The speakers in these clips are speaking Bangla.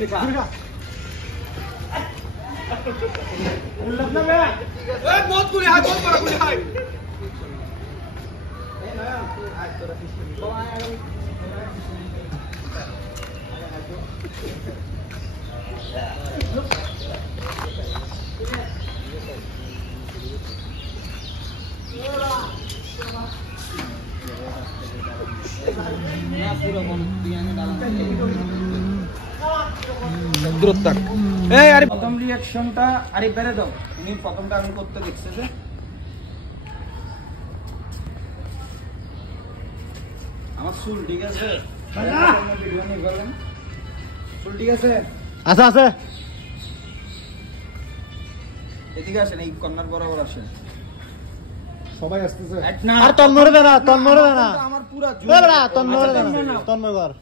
গুলি খা উল্লাস না বে এই বহুত গুলি হাই বহুত বড় গুলি হাই এই না আজ তোরা তো আয় প্রথম রিঅ্যাকশনটা আরে বেরে দাও তুমি প্রথমটা আমি করতে দেখছে যে আমার চুল ঠিক আছে ভিডিও নিয়ে গেলেন চুল ঠিক আছে আছে আছে এদিকে আসেন এই কর্নার বরাবর আসেন সবাই আসতেছে আর তন্মরে দে না আমার পুরো তন্মরে কর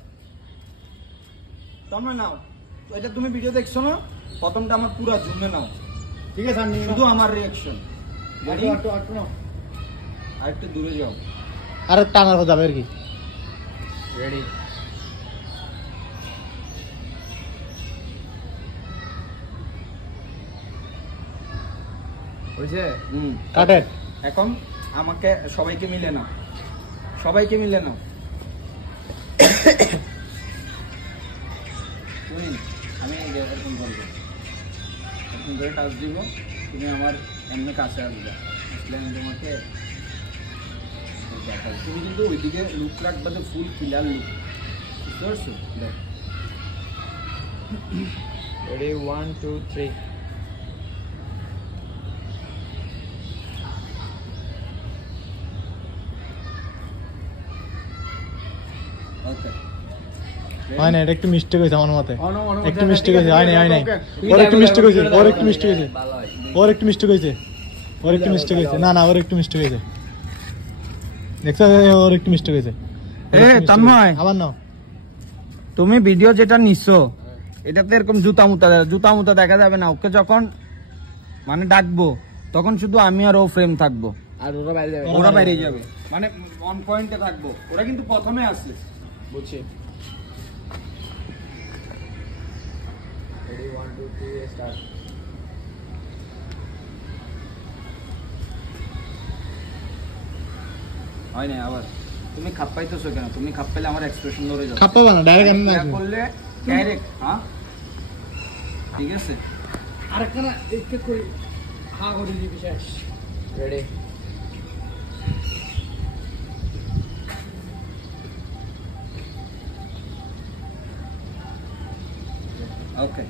তন্ময় নাও এটা তুমি ভিডিও দেখছো না প্রথমটা আমার পুরো জুমে নাও ঠিক আছে শুধু আমার রিঅ্যাকশন আর একটু দূরে যাও আর টানার যাবে আর কি রেডি হইছে কাটে এখন আমাকে সবাইকে মিলে নাও আমি এরকম করবো এরকম করে টাচ দিব তুমি আমার এমনি কাছে আসবে আসলে আমি তোমাকে দেখাবো তুমি কিন্তু ওইদিকে লুক রাখবা যে ফুল ক্লিয়ার লুক বুঝতে পারছো রেডি 1 2 3 ওকে হয় না এটা একটু মিস্টেক হয়েছে আমার মতে একটু মিস্টেক হয়েছে হয় নাই ওর একটু মিস্টেক হয়েছে না ওর একটু মিস্টেক হয়েছে দেখছো ওর একটু মিস্টেক হয়েছে তন্ময় আবার নাও তুমি ভিডিও যেটা নিছো এটাতে এরকম জুতা মুতা দেখা যাবে না ওকে যখন মানে ডাকবো তখন শুধু আমি আর ও ফ্রেম থাকবো আর ওরা বাইরে যাবে মানে অন পয়েন্টে থাকবো ওরা কিন্তু প্রথমে আসছে বুঝছি Ready, 1 2 3 start হয় না আবার তুমি খাপ পাইতেছো কেন তুমি খাপ পাইলে আমার এক্সপ্রেশন ধরে যাবে খাপ পাবা না ডাইরেক্ট আমি না করলে ডাইরেক্ট হ্যাঁ ঠিক আছে আরেকখানা দেখতে করি হ্যাঁ করে দিবি শেষ রেডি ওকে